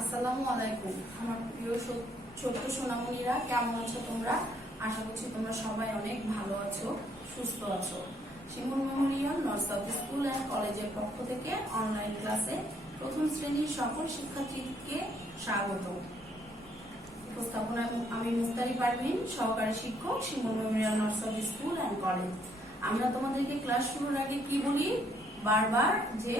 আসসালামু আলাইকুম। আমার প্রিয় ছোট্ট সোনামণিরা, কেমন আছো তোমরা? আশা করছি তোমরা সবাই অনেক ভালো আছো, সুস্থ আছো। Shimul memorial north south school and কলেজের পক্ষ থেকে অনলাইন ক্লাসে প্রথম শ্রেণীর সকল শিক্ষার্থীকে স্বাগত। উপস্থাপনায় আমি মুস্তারি পারভিন, সহকারী শিক্ষক, Shimul memorial north south school and college. আমরা তোমাদেরকে ক্লাস শুরুর আগে কি বলি বারবার, যে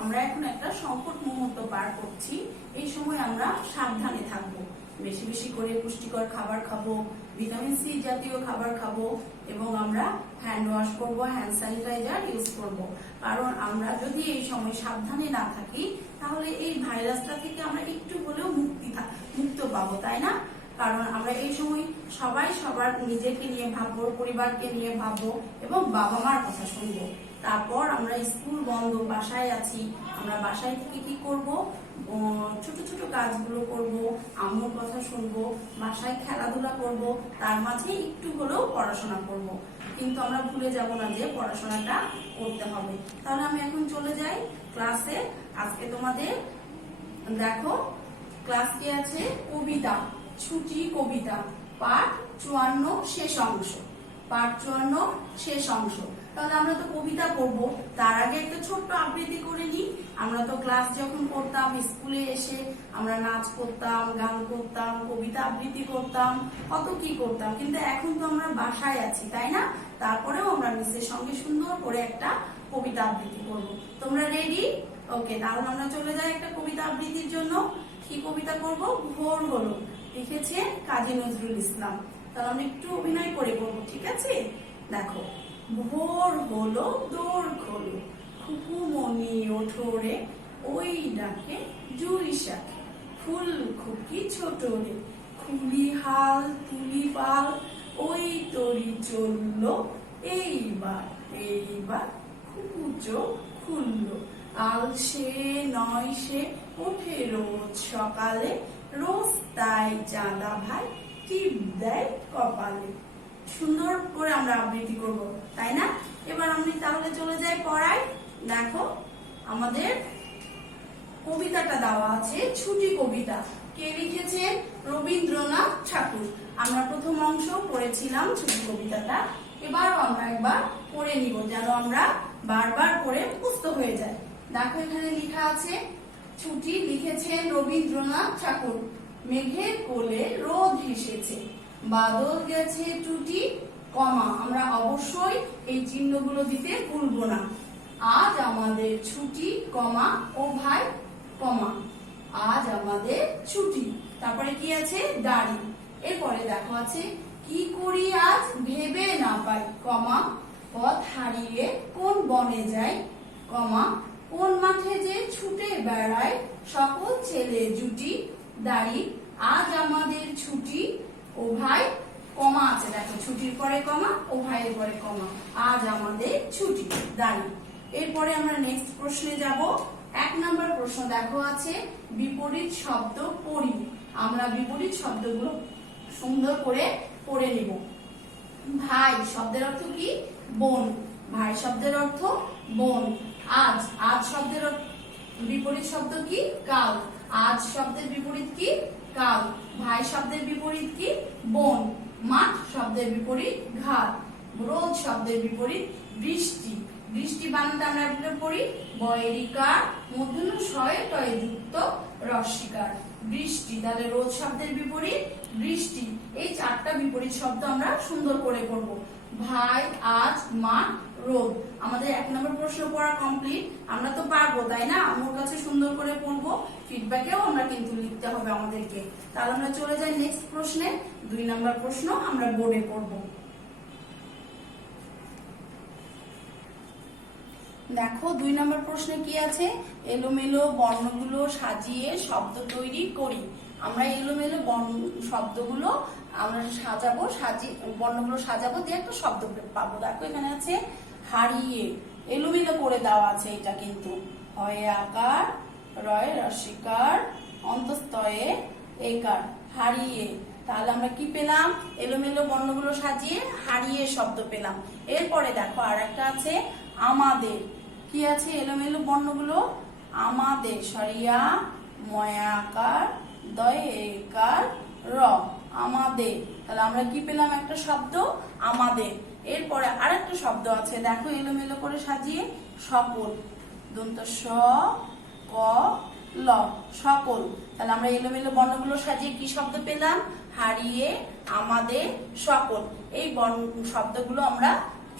আমরা এখন একটা সংকট মুহূর্ত পার করছি। এই সময় আমরা সাবধানে থাকবো, বেশি বেশি করে পুষ্টিকর খাবার খাবো, ভিটামিন সি জাতীয় খাবার খাবো এবং আমরা হ্যান্ড ওয়াশ করবো, হ্যান্ড স্যানিটাইজার ইউজ করব। কারণ আমরা যদি এই সময় সাবধানে না থাকি তাহলে এই ভাইরাসটা থেকে আমরা একটু হলেও মুক্ত পাবো, তাই না? কারণ আমরা এই সময় সবাই সবার নিজেকে নিয়ে ভাববো, পরিবারকে নিয়ে ভাববো এবং বাবা মার কথা শুনবো। তারপর আমরা স্কুল বন্ধ, বাসায় আছি, আমরা বাসায় থেকে কি করব? ছোট ছোট কাজগুলো করব, আম্মুর কথা শুনবো, বাসায় খেলাধুলা করব, তার মাঝে একটু হলেও পড়াশোনা করব। কিন্তু আমরা ভুলে যাব না যে পড়াশোনাটা করতে হবে। তাহলে আমি এখন চলে যাই ক্লাসে। আজকে তোমাদের দেখো ক্লাস কি আছে? কবিতা, ছুটি কবিতা, পাঠ 54 শেষ অংশ। পাঠ 54 শেষ অংশ। তাহলে আমরা তো কবিতা পড়বো, তার আগে একটা ছোট্ট আবৃত্তি করে নিই। আমরা তো ক্লাস যখন করতাম, স্কুলে এসে আমরা নাচ করতাম, গান করতাম, কবিতা আবৃত্তি করতাম, কত কি করতাম। কিন্তু এখন তো আমরা বাসায় আছি, তাই না? তারপরেও আমরা মিসের সঙ্গে সুন্দর করে একটা কবিতা আবৃত্তি করবো। তোমরা রেডি? ওকে, তাহলে আমরা চলে যাই একটা কবিতা আবৃত্তির জন্য। কি কবিতা করব? ভোর হলো, লিখেছে কাজী নজরুল ইসলাম। তাহলে আমরা একটু অভিনয় করে পড়বো, ঠিক আছে? দেখো, ভোর হলো দৌড় খোলো, খুকুমনি ওঠোরে, ওই ডাকে জুড়ি শাখে, ফুল খুকি ছোট রে, খুলি হাল তুলি পাল, ওই তরি চললো, এইবার এইবার খুকু চোখ খুললো, আল সে নয় সে ওঠে রোজ সকালে, রোজ তাই চাঁদা ভাই টিপ দেয় কপালে। সুন্দর করে আমরা আবৃত্তি করব, তাই না? এবার আমি তাহলে চলে যাই পড়ায়। দেখো আমাদের কবিতাটা দেওয়া আছে, ছুটি কবিতা। কে লিখেছে? রবীন্দ্রনাথ ঠাকুর। আমরা প্রথম অংশ পড়েছিলাম ছুটি কবিতাটা, এবার আমরা একবার পড়ে নিব যেন আমরা বারবার পড়ে মুখস্থ হয়ে যায়। দেখো এখানে লেখা আছে ছুটি, লিখেছেন রবীন্দ্রনাথ ঠাকুর। মেঘের কোলে রোদ হেসেছে, বাদল গেছে টুটি, কমা। আমরা অবশ্যই এই চিহ্নগুলো দিতে ভুলবো না। আজ আমাদের ছুটি, কমা, ও ভাই, কমা, আজ আমাদের ছুটি। তারপরে কি আছে? দাড়ি। এরপরে দেখো আছে কি করি আজ ভেবে না পাই, কমা, পথ হারিয়ে কোন বনে যাই, কমা, কোন মাঠে যে ছুটে বেড়ায় সকল ছেলে জুটি, দাড়ি। আজ আমাদের ছুটি, ও ভাই, কমা আছে, দেখো ছুটির পরে কমা, ও ভাইয়ের পরে কমা, আজ আমাদের ছুটি, দাঁড়ি। এরপরে আমরা নেক্সট প্রশ্নে যাব। 1 নম্বর প্রশ্ন দেখো আছে বিপরীত শব্দ পড়ি। আমরা বিপরীত শব্দগুলো সুন্দর করে পড়ে নিব। ভাই শব্দের অর্থ কি? বোন। ভাই শব্দের অর্থ বোন। আজ, আজ শব্দের বিপরীত শব্দ কি? কাল। আজ শব্দের বিপরীত কি? কাল। ভাই শব্দের বিপরীত কি? বোন। মাঠ শব্দের বিপরীত ঘাট। রোদ শব্দের বিপরীত বৃষ্টি। বৃষ্টি বানানটা আমরা একটা পড়ি বয়রিকার মূর্ধন্য শয়ে টয়ে যুক্ত রস্বীকার, বৃষ্টি। তাহলে রোদ শব্দের বিপরীত বৃষ্টি। এই 4টা বিপরীত শব্দ আমরা সুন্দর করে পড়বো। ভাই, আজ, মাঠ, রোদ। আমাদের 1 নম্বর প্রশ্ন পড়া কমপ্লিট। আমরা তো পারবো, তাই না? আমার কাছে সুন্দর করে পড়বো, ফিডব্যাকেও আমরা কিন্তু লিখতে হবে আমাদেরকে। তাহলে আমরা চলে যাই নেক্সট প্রশ্নে। 2 নম্বর প্রশ্ন আমরা বোর্ডে পড়বো। দেখো 2 নম্বর প্রশ্নে কি আছে? এলোমেলো বর্ণগুলো সাজিয়ে শব্দ তৈরি করি। আমরা এলোমেলো শব্দগুলো আমরা সাজাবো, বর্ণগুলো সাজাবো, দিয়ে একটা শব্দ পাবো। দেখো এখানে আছে হারিয়ে, এলোমেলো করে দেওয়া আছে এটা কিন্তু। হয়ে আকার, রয় রস্বীকার, অন্তস্তয়ে একার, হারিয়ে। তাহলে আমরা কি পেলাম? এলোমেলো বর্ণগুলো সাজিয়ে হারিয়ে শব্দ পেলাম। এরপরে দেখো আর একটা আছে আমাদের। কি আছে? এলোমেলো বর্ণগুলো আমাদের, সরিয়া ময়াকার দয় একার র, আমাদের। তাহলে আমরা কি পেলাম? একটা শব্দ আমাদের। এরপরে আরেকটা শব্দ আছে, দেখো এলোমেলো করে সাজিয়ে, সকল, দন্ত স ক ল, সকল। তাহলে আমরা এলোমেলো বর্ণগুলো সাজিয়ে কি শব্দ পেলাম? হারিয়ে, আমাদের, সকল। এই শব্দগুলো আমরা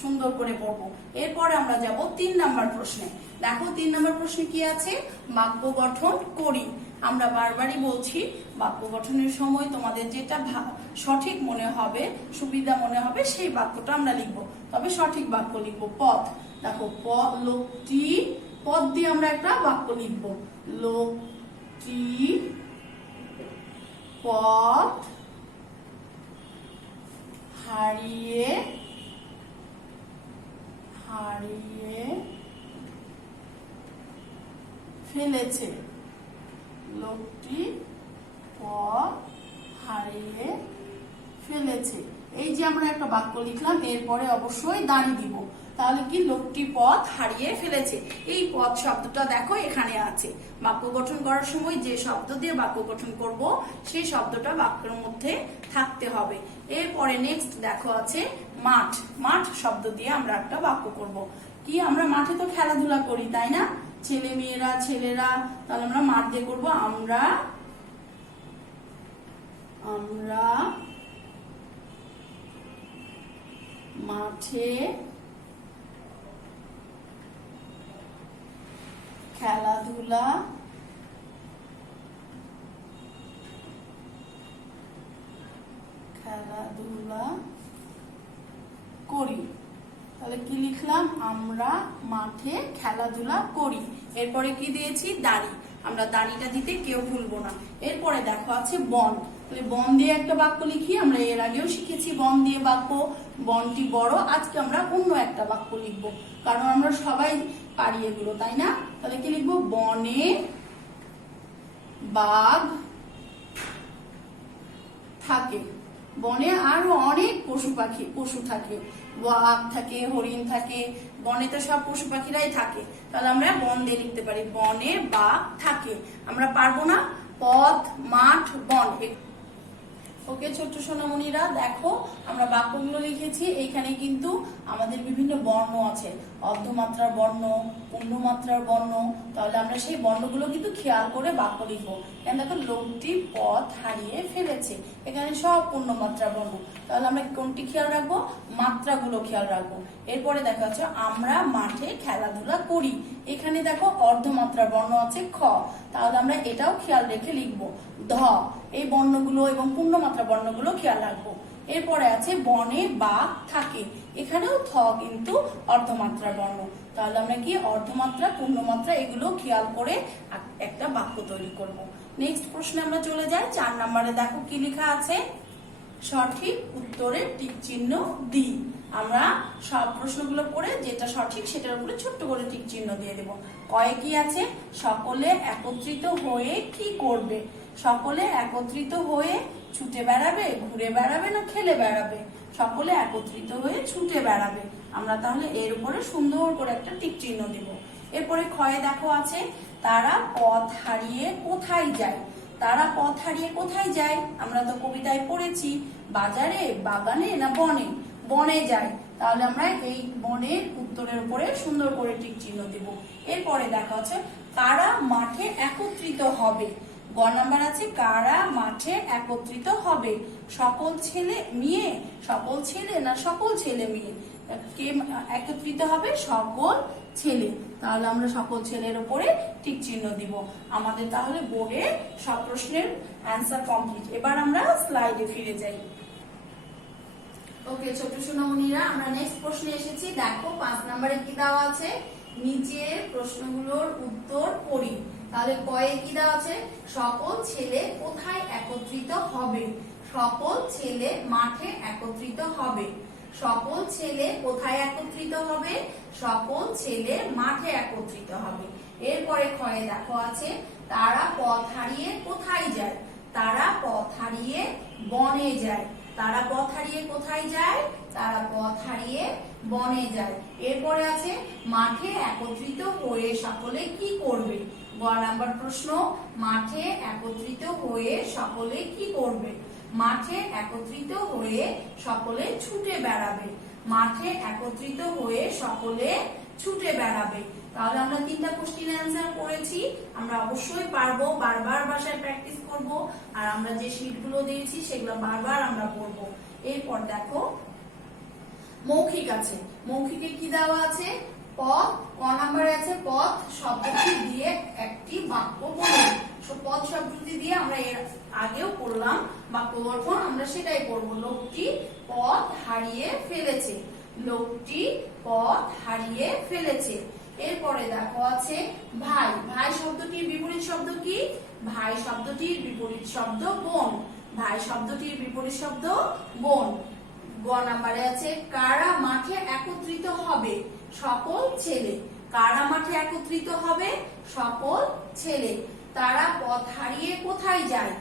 সুন্দর করে পড়বো। এরপরে আমরা যাব 3 নম্বর প্রশ্নে। দেখো 3 নম্বর প্রশ্নে কি আছে? বাক্য গঠন করি। আমরা বারবারই বলছি, বাক্য গঠনের সময় তোমাদের যেটা সঠিক মনে হবে, সুবিধা মনে হবে, সেই বাক্যটা আমরা লিখবো। তবে সঠিক বাক্য লিখবো। পথ, দেখো লোকটি, পথ দিয়ে আমরা একটা বাক্য লিখবো। লোকটি পথ হারিয়ে ফেলেছে। লোকটি পথ হারিয়ে ফেলেছে। এই যে আমরা একটা বাক্য লিখলাম, এরপরে অবশ্যই দাঁড়িয়ে দিব। তাহলে কি? লোকটি পথ হারিয়ে ফেলেছে। এই পথ শব্দটা দেখো এখানে আছে। বাক্য গঠন করার সময় যে শব্দ দিয়ে বাক্য গঠন করব, সেই শব্দটা বাক্যের মধ্যে থাকতে হবে। এরপরে নেক্সট দেখো আছে মাঠ। মাঠ শব্দ দিয়ে আমরা একটা বাক্য করব। কি? আমরা মাঠে তো খেলাধুলা করি, তাই না? ছেলেরা, তাহলে আমরা মাঠ দিয়ে করবো আমরা মাঠে খেলাধুলা করি। তাহলে কি লিখলাম? আমরা মাঠে খেলাধুলা করি। এরপরে কি দিয়েছি? দাড়ি। আমরা দাড়িটা দিতে কেউ ভুলবো না। এরপরে দেখো আছে বন। তাহলে বন দিয়ে একটা বাক্য লিখি। আমরা এর আগেও শিখেছি বন দিয়ে বাক্য। বনটি বড়। আজকে আমরা অন্য একটা বাক্য লিখবো, কারণ আমরা সবাই পারি এগুলো, তাই না? তাহলে কি লিখবো? বনে বাঘ থাকে। বনে আরো অনেক পশু থাকে। বাঘ থাকে, হরিণ থাকে, বনে তো সব পশু পাখিরাই থাকে। তাহলে আমরা বন দিয়ে লিখতে পারি, বনে বাঘ থাকে। আমরা পারবো না? পথ, মাঠ, বন। ওকে ছোট্ট সোনামণিরা, দেখো আমরা বাক্যগুলো লিখেছি। এইখানে কিন্তু আমাদের বিভিন্ন বর্ণ আছে, অর্ধমাত্রার বর্ণ, পূর্ণমাত্রার বর্ণ। তাহলে আমরা সেই বর্ণগুলো কিন্তু খেয়াল করে বাক্য লিখবো। এখানে দেখো লোকটি পথ হারিয়ে ফেলেছে, এখানে সব পূর্ণমাত্রার বর্ণ। তাহলে আমরা কোনটি খেয়াল রাখবো? মাত্রাগুলো খেয়াল রাখবো। এরপরে দেখা যাচ্ছে আমরা মাঠে খেলাধুলা করি। এখানে দেখো অর্ধমাত্রার বর্ণ আছে খ, তাহলে আমরা এটাও খেয়াল রেখে লিখবো। ধ, এই বর্ণগুলো এবং পূর্ণমাত্রা বর্ণগুলো খেয়াল রাখবো। এরপরে আছে বনে বাঘ থাকে, এখানেও থ কিন্তু অর্ধমাত্রার বর্ণ। তাহলে আমরা কি অর্ধমাত্রা, পূর্ণমাত্রা এগুলো খেয়াল করে একটা বাক্য তৈরি করব। নেক্সট প্রশ্নে আমরা চলে যাই। 4 নম্বরে দেখো কি লেখা আছে? সঠিক উত্তরে টিক চিহ্ন দিই। আমরা সব প্রশ্নগুলো পড়ে যেটা সঠিক সেটার উপরে ছোট্ট করে টিক চিহ্ন দিয়ে দেব। কয়ে কি আছে? সকলে একত্রিত হয়ে কি করবে? সকলে একত্রিত হয়ে ছুটে বেড়াবে, ঘুরে বেড়াবে, না খেলে বেড়াবে? সকলে একত্রিত হয়ে ছুটে বেড়াবে। আমরা তাহলে এর উপরে সুন্দর করে একটা টিক চিহ্ন দিব। এরপরে ক্ষয়ে দেখো আছে তারা পথ হারিয়ে কোথায় যায়? তারা পথ হারিয়ে কোথায় যায়? আমরা তো কবিতায় পড়েছি, বাজারে, বাগানে, না বনে? বনে যায়। তাহলে আমরা এই বনের উত্তরের উপরে সুন্দর করে টিক চিহ্ন দেব। এরপরে দেখা হচ্ছে কারা মাঠে একত্রিত হবে। গ নাম্বার আছে কারা মাঠে একত্রিত হবে? সকল ছেলে মেয়ে, সকল ছেলে, না সকল ছেলে মেয়ে? কে একত্রিত হবে? সকল ছেলে। তাহলে আমরা সকল ছেলের উপরে টিক চিহ্ন দিব। আমাদের তাহলে বোর্ডে সব প্রশ্নের অ্যান্সার কমপ্লিট। এবার আমরা স্লাইডে ফিরে যাই। ওকে ছোট সোনামণিরা, আমরা নেক্সট প্রশ্নে এসেছি। দেখো 5 নম্বরে কি দেওয়া আছে? নিচের প্রশ্নগুলোর উত্তর পড়ি। তাহলে কয়ে কি দেওয়া আছে? সকল ছেলে কোথায় একত্রিত হবে? সকল ছেলে মাঠে একত্রিত হবে। সকল ছেলে কোথায় একত্রিত হবে? সকল ছেলে মাঠে একত্রিত হবে। এরপরে ক্ষয়ে দেখো আছে তারা পথ হারিয়ে কোথায় যায়? তারা পথ হারিয়ে বনে যায়। তারা পথ হারিয়ে কোথায় যায়? তারা পথ হারিয়ে বনে যায়। এরপরে আছে মাঠে একত্রিত হয়ে সকলে কি করবে। গ নাম্বার প্রশ্ন, মাঠে একত্রিত হয়ে সকলে কি করবে। মাঠে একত্রিত হয়ে সকলে ছুটে বেড়াবে। মাঠে একত্রিত হয়ে সকলে ছুটে বেড়াবে। তাহলে আমরা তিনটা কোশ্চেন অ্যান্সার করেছি, আমরা অবশ্যই পারবো, বারবার বাসায় প্র্যাকটিস করব, আর আমরা যে শীটগুলো দিয়েছি সেগুলো বারবার আমরা পড়বো। এরপর দেখো মৌখিক আছে, মৌখিকে কি দেওয়া আছে, পথ, ক নাম্বারে আছে পথ শব্দটি দিয়ে একটি বাক্য বলুন। পথ শব্দটি দিয়ে আমরা এর আগেও পড়লাম বাক্য গঠন, আমরা সেটাই পড়বো। লোকটি পথ হারিয়ে ফেলেছে। লোকটি পথ হারিয়ে ফেলেছে। এরপরে দেখো আছে ভাই, ভাই শব্দটির বিপরীত শব্দ কি। ভাই শব্দটির বিপরীত শব্দ বোন। ভাই শব্দটির বিপরীত শব্দ বোন। গ নাম্বারে আছে কারা মাঠে একত্রিত হবে। সকল ছেলে। কারা মাঠে একত্রিত হবে, সকল ছেলে। তারা পথ হারিয়ে কোথায় যায়।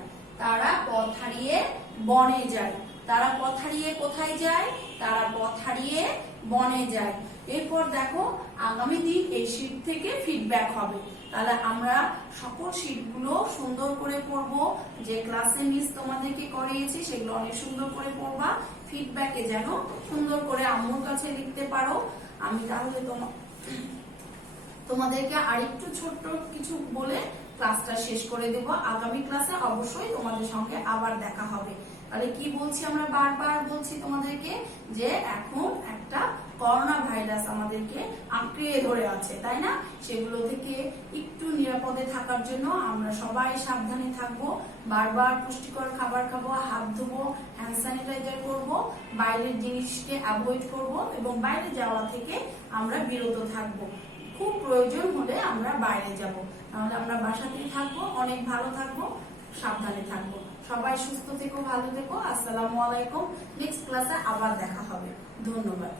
তারা পথ হারিয়ে বনে যায়। তারা পথ হারিয়ে কোথায় যায়, তারা পথ হারিয়ে বনে যায়। এরপর দেখো আগামী দিন এই শীট থেকে ফিডব্যাক হবে। তাহলে আমরা সকল শীটগুলো সুন্দর করে পড়বো, যে ক্লাসে মিস তোমাদেরকে করিয়েছি সেগুলো অনেক সুন্দর করে পড়বা। ফিডব্যাকে যেন সুন্দর করে আম্মুর কাছে লিখতে পারো। আমি তাহলে তোমাদেরকে আরেকটু ছোট্ট কিছু বলে ক্লাসটা শেষ করে দেব। আগামী ক্লাসে অবশ্যই তোমাদের সঙ্গে আবার দেখা হবে। তাহলে কি বলছি, আমরা বারবার বলছি তোমাদেরকে যে এখন একটা করোনা ভাইরাস আমাদেরকে আঁকড়িয়ে ধরে আছে, তাই না। সেগুলো থেকে একটু নিরাপদে থাকার জন্য আমরা সবাই সাবধানে থাকবো, বারবার পুষ্টিকর খাবার খাবো, হাত ধোবো, হ্যান্ড স্যানিটাইজার করবো, বাইরের জিনিসকে অ্যাভয়েড করবো এবং বাইরে যাওয়া থেকে আমরা বিরত থাকবো। খুব প্রয়োজন হলে আমরা বাইরে যাব, তাহলে আমরা বাসাতেই থাকবো, অনেক ভালো থাকবো, সাবধানে থাকবো। সবাই সুস্থ থেকো, ভালো থেকো। আসসালামু আলাইকুম। নেক্সট ক্লাসে আবার দেখা হবে। ধন্যবাদ।